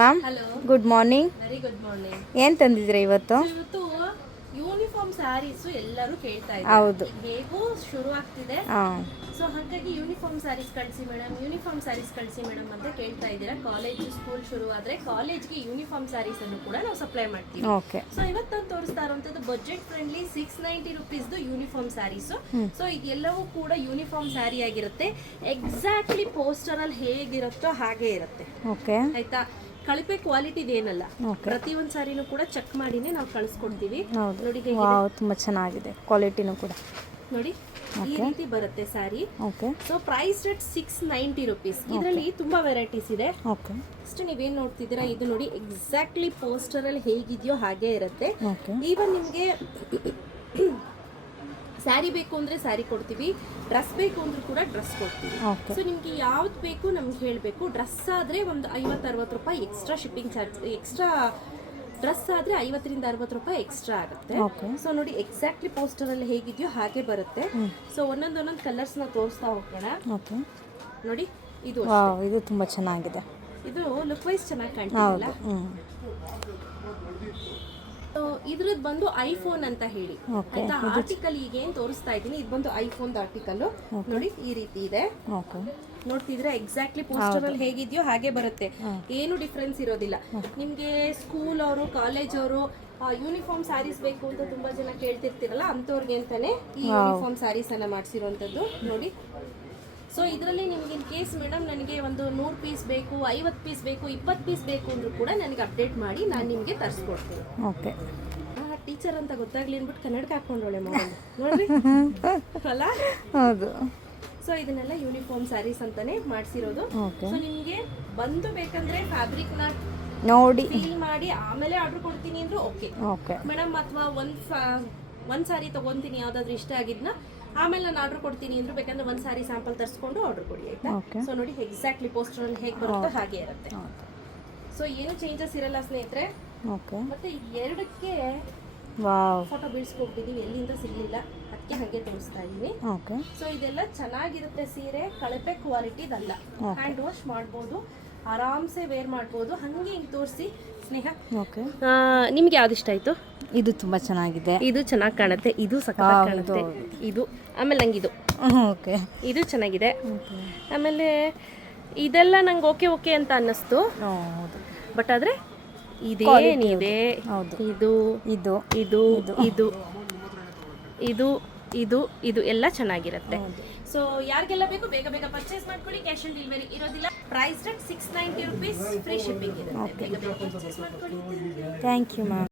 Ma'am hello good morning very good morning ಏನು ತಂದಿದ್ರಿ ಇವತ್ತು? ಇವತ್ತು ಯೂನಿಫಾರ್ಮ್ ಸ್ಯಾರೀಸ್ ಎಲ್ಲರೂ ಕೇಳ್ತಾ ಹೌದು. ಇದ್ದಾರೆ ಹೇಗೂ ಶುರು ಆಗ್ತಿದೆ. ಸೊ ಹಾಗಾಗಿ ಯೂನಿಫಾರ್ಮ್ ಸ್ಯಾರೀಸ್ ಕಳಿಸಿ ಮೇಡಮ್ ಯೂನಿಫಾರ್ಮ್ ಸ್ಯಾರೀಸ್ ಕಳಿಸಿ ಮೇಡಮ್ ಅಂತ ಕೇಳ್ತಾ ಇದ್ದೀರಾ. ಕಾಲೇಜ್ ಸ್ಕೂಲ್ ಶುರು ಆದ್ರೆ ಕಾಲೇಜ್ಗೆ ಯೂನಿಫಾರ್ಮ್ ಸ್ಯಾರೀಸ್ ಅನ್ನು ಕೂಡ ನಾವು ಸಪ್ಲೈ ಮಾಡ್ತೀವಿ. ಓಕೆ ಸೊ ಇವತ್ತು ನಾನು ತೋರಿಸ್ತಾ ಇರುವಂತದ್ದು ಬಜೆಟ್ ಫ್ರೆಂಡ್ಲಿ ಸಿಕ್ಸ್ ನೈಂಟಿ ರುಪೀಸ್ದು ಯೂನಿಫಾರ್ಮ್ ಸ್ಯಾರೀಸ್ ಸೊ ಇದೆಲ್ಲವೂ ಕೂಡ ಯೂನಿಫಾರ್ಮ್ ಸ್ಯಾರಿ ಆಗಿರುತ್ತೆ. ಎಕ್ಸಾಕ್ಟ್ಲಿ ಪೋಸ್ಟರ್ ಅಲ್ಲಿ ಹೇಗಿರುತ್ತೋ ಹಾಗೆ ಇರುತ್ತೆ. ಓಕೆ ಆಯ್ತಾ? ಕಳಪೆ ಕ್ವಾಲಿಟಿ ಏನಲ್ಲ. Okay. ಪ್ರತಿ ಒಂದ್ ಸಾರಿನೂ ಕೂಡ ಚೆಕ್ ಮಾಡಿನೇ ನಾವು ಕಳಿಸ್ಕೊಡ್ತೀವಿ. ನೋಡಿ ತುಂಬಾ ವಾವ್ ತುಂಬ ಚೆನ್ನಾಗಿದೆ. ಕ್ವಾಲಿಟಿನೂ ಕೂಡ. ನೋಡಿ ಈ ರೀತಿ ಬರುತ್ತೆ sari so price rate six ninety rupees ಇದರಲ್ಲಿ ತುಂಬಾ ವೆರೈಟೀಸ್ ಇದೆ. ಫಸ್ಟ್ ನೀವೇನ್ ನೋಡ್ತಿದ್ದೀರಾ? ಇದು ನೋಡಿ ಎಕ್ಸಾಕ್ಟ್ಲಿ ಪೋಸ್ಟರ್ ಅಲ್ಲಿ ಹೇಗಿದೆಯೋ ಹಾಗೆ ಇರುತ್ತೆ. ಈವನ್ ನಿಮಗೆ ಸ್ಯಾರಿ ಬೇಕು ಅಂದ್ರೆ ಸ್ಯಾರಿ ಕೊಡ್ತೀವಿ ಡ್ರೆಸ್ ಬೇಕು ಅಂದ್ರೂ ಕೂಡ ಡ್ರೆಸ್ ಕೊಡ್ತೀವಿ. ಸೊ ನಿಮ್ಗೆ ಯಾವ್ದು ಬೇಕು ನಮ್ಗೆ ಹೇಳಬೇಕು. ಡ್ರೆಸ್ ಆದ್ರೆ ಒಂದು ಐವತ್ತು ಅರವತ್ತು ರೂಪಾಯಿ extra shipping charge extra dress ಆದರೆ ಐವತ್ತರಿಂದ ಅರವತ್ತು ರೂಪಾಯಿ ಎಕ್ಸ್ಟ್ರಾ ಆಗುತ್ತೆ. ಸೊ ನೋಡಿ ಎಕ್ಸಾಕ್ಟ್ಲಿ ಪೋಸ್ಟರಲ್ಲಿ ಹೇಗಿದೆಯೋ ಹಾಗೆ ಬರುತ್ತೆ. ಸೊ ಒಂದೊಂದು ಒಂದೊಂದು ಕಲರ್ಸ್ನ ತೋರಿಸ್ತಾ ಹೋಗೋಣ. ನೋಡಿ ಇದು ಇದು ತುಂಬಾ ಚೆನ್ನಾಗಿದೆ. ಇದು ಲುಕ್ ವೈಸ್ ಚೆನ್ನಾಗಿ ಕಾಣ್ತಿಲ್ಲ ಇದ್ರದ್ದು ಬಂದು ಐಫೋನ್ ಅಂತ ಹೇಳಿ. ಆಯ್ತಾ? ಆರ್ಟಿಕಲ್ ಈಗ ಏನ್ ತೋರಿಸ್ತಾ ಇದೀನಿ ಇದು ಬಂದು ಐಫೋನ್ ಆರ್ಟಿಕಲ್ ನೋಡಿ ಈ ರೀತಿ ಇದೆ. ನೋಡ್ತಿದ್ರೆ ಎಕ್ಸಾಕ್ಟ್ಲಿ ಪೋಸ್ಟರ್ ಅಲ್ಲಿ ಹೇಗಿದೆಯೋ ಹಾಗೆ ಬರುತ್ತೆ. ಏನು ಡಿಫ್ರೆನ್ಸ್ ಇರೋದಿಲ್ಲ. ನಿಮ್ಗೆ ಸ್ಕೂಲ್ ಅವರು ಕಾಲೇಜ್ ಅವರು ಯೂನಿಫಾರ್ಮ್ ಸ್ಯಾರೀಸ್ ಬೇಕು ಅಂತ ತುಂಬಾ ಜನ ಕೇಳ್ತಿರ್ತೀರಲ್ಲ ಅಂತವ್ರಿಗೆ ಅಂತಾನೆ ಈ ಯೂನಿಫಾರ್ಮ್ ಸ್ಯಾರೀಸ್ ಅನ್ನ ಮಾಡಿಸಿರುವಂತದ್ದು ನೋಡಿ. ಸೊ ಇದರಲ್ಲಿ ನಿಮ್ಗೆ ಇನ್ ಕೇಸ್ ಮೇಡಮ್ ನನಗೆ ಒಂದು ನೂರು ಪೀಸ್ ಬೇಕು ಐವತ್ತು ಪೀಸ್ ಬೇಕು ಇಪ್ಪತ್ತು ಪೀಸ್ ಬೇಕು ಅಂದ್ರೂ ಕೂಡ ನನಗೆ ಅಪ್ಡೇಟ್ ಮಾಡಿ ನಾನು ನಿಮಗೆ ತರಿಸ್ಕೊಡ್ತೀನಿ. ಓಕೆ. ಟೀಚರ್ ಅಂತ ಗೊತ್ತಾಗ್ಲಿ ಅಂದ್ಬಿಟ್ಟು ಕನ್ನಡಕ್ಕೆ ಹಾಕೊಂಡೋಳೆ ಮಾಡಿ ನೋಡ್ರಿ. ಅಲ್ಲ? ಹೌದು. ಸೊ ಇದನ್ನೆಲ್ಲ ಯೂನಿಫಾರ್ಮ್ ಸ್ಯಾರೀಸ್ ಅಂತಾನೆ ಮಾಡಿಸಿರೋದು. ಸೊ ನಿಮಗೆ ಬಂದು ಬೇಕಂದ್ರೆ ಫ್ಯಾಬ್ರಿಕ್ನ ನೋಡಿ. ಫೀಲ್ ಮಾಡಿ ಆಮೇಲೆ ಆರ್ಡರ್ ಕೊಡ್ತೀನಿ ಅಂದ್ರೆ ಓಕೆ. ಮೇಡಮ್ ಅಥವಾ ಒಂದ್ ಒಂದ್ ಸಾರಿ ತಗೊಂತೀನಿ ಯಾವ್ದಾದ್ರು ಇಷ್ಟ ಆಗಿದ್ನ ಆಮೇಲೆ ನಾನು ಆರ್ಡರ್ ಕೊಡ್ತೀನಿ ಅಂದ್ರೆ ಬೇಕಂದ್ರೆ ಒಂದ್ ಸಾರಿ ಸ್ಯಾಂಪಲ್ ತರಿಸ್ಕೊಂಡು ಆರ್ಡರ್ ಕೊಡಿ ಆಯ್ತಾ? ಸೊ ನೋಡಿ ಎಕ್ಸಾಕ್ಟ್ಲಿ ಪೋಸ್ಟರ್ ಅಲ್ಲಿ ಹೇಗೆ ಬರುತ್ತೋ ಹಾಗೆ ಇರುತ್ತೆ. ಸೊ ಏನು ಚೇಂಜಸ್ ಇರಲ್ಲ ಸ್ನೇಹಿತರೆ. ಮತ್ತೆ ಎರಡಕ್ಕೆ ಫೋಟೋ ಬಿಡಿಸ್ಕೊಟ್ಟಿದೀವಿ ಎಲ್ಲಿಂದ ಸಿಗ್ಲಿಲ್ಲ. ಅದಕ್ಕೆ ಹಾಗೆ ತೋರಿಸ್ತಾ ಇದೀನಿ ಓಕೆ ಸೊ ಇದೆಲ್ಲ ಚೆನ್ನಾಗಿರುತ್ತೆ ಸೀರೆ. ಕಳಪೆ ಕ್ವಾಲಿಟಿದಲ್ಲ ಹ್ಯಾಂಡ್ ವಾಶ್ ಮಾಡ್ಬೋದು. ಆರಾಮ್ಸೆ ವೇರ್ ಮಾಡ್ಬೋದು. ಹಂಗೆ ಹಿಂಗೆ ತೋರಿಸಿ ಸ್ನೇಹ. ಓಕೆ ನಿಮ್ಗೆ ಯಾವ್ದು ಇಷ್ಟ ಆಯ್ತು? ಇದು ತುಂಬಾ ಚೆನ್ನಾಗಿದೆ. ಇದು ಚೆನ್ನಾಗಿ ಕಾಣುತ್ತೆ. ಇದು ಸಖತ್ ಕಾಣುತ್ತೆ. ಇದು ಆಮೇಲೆ ನಂಗೆ ಇದು. ಓಕೆ ಇದು ಚೆನ್ನಾಗಿದೆ. ಆಮೇಲೆ ಇದೆಲ್ಲ ನಂಗೆ ಓಕೆ ಓಕೆ ಅಂತ ಅನ್ನಿಸ್ತು. ಬಟ್ ಆದರೆ ಇದೇನಿದೆ. ಇದು. ಇದು ಇದು. ಇದು ಇದು. ಇದು ಇದು ಎಲ್ಲ ಚೆನ್ನಾಗಿರುತ್ತೆ. ಸೊ ಯಾರಿಗೆಲ್ಲ ಬೇಕು ಬೇಗ ಬೇಗ ಪರ್ಚೇಸ್ ಮಾಡ್ಕೊಳ್ಳಿ. ಕ್ಯಾಶ್ ಆನ್ ಡೆಲಿವರಿ ಇರೋದಿಲ್ಲ. Price rate six ninety rupees free shipping ಇರುತ್ತೆ. ಬೇಗ ಬೇಗ ಪರ್ಚೇಸ್ ಮಾಡ್ಕೊಳ್ಳಿ. Thank you ma'am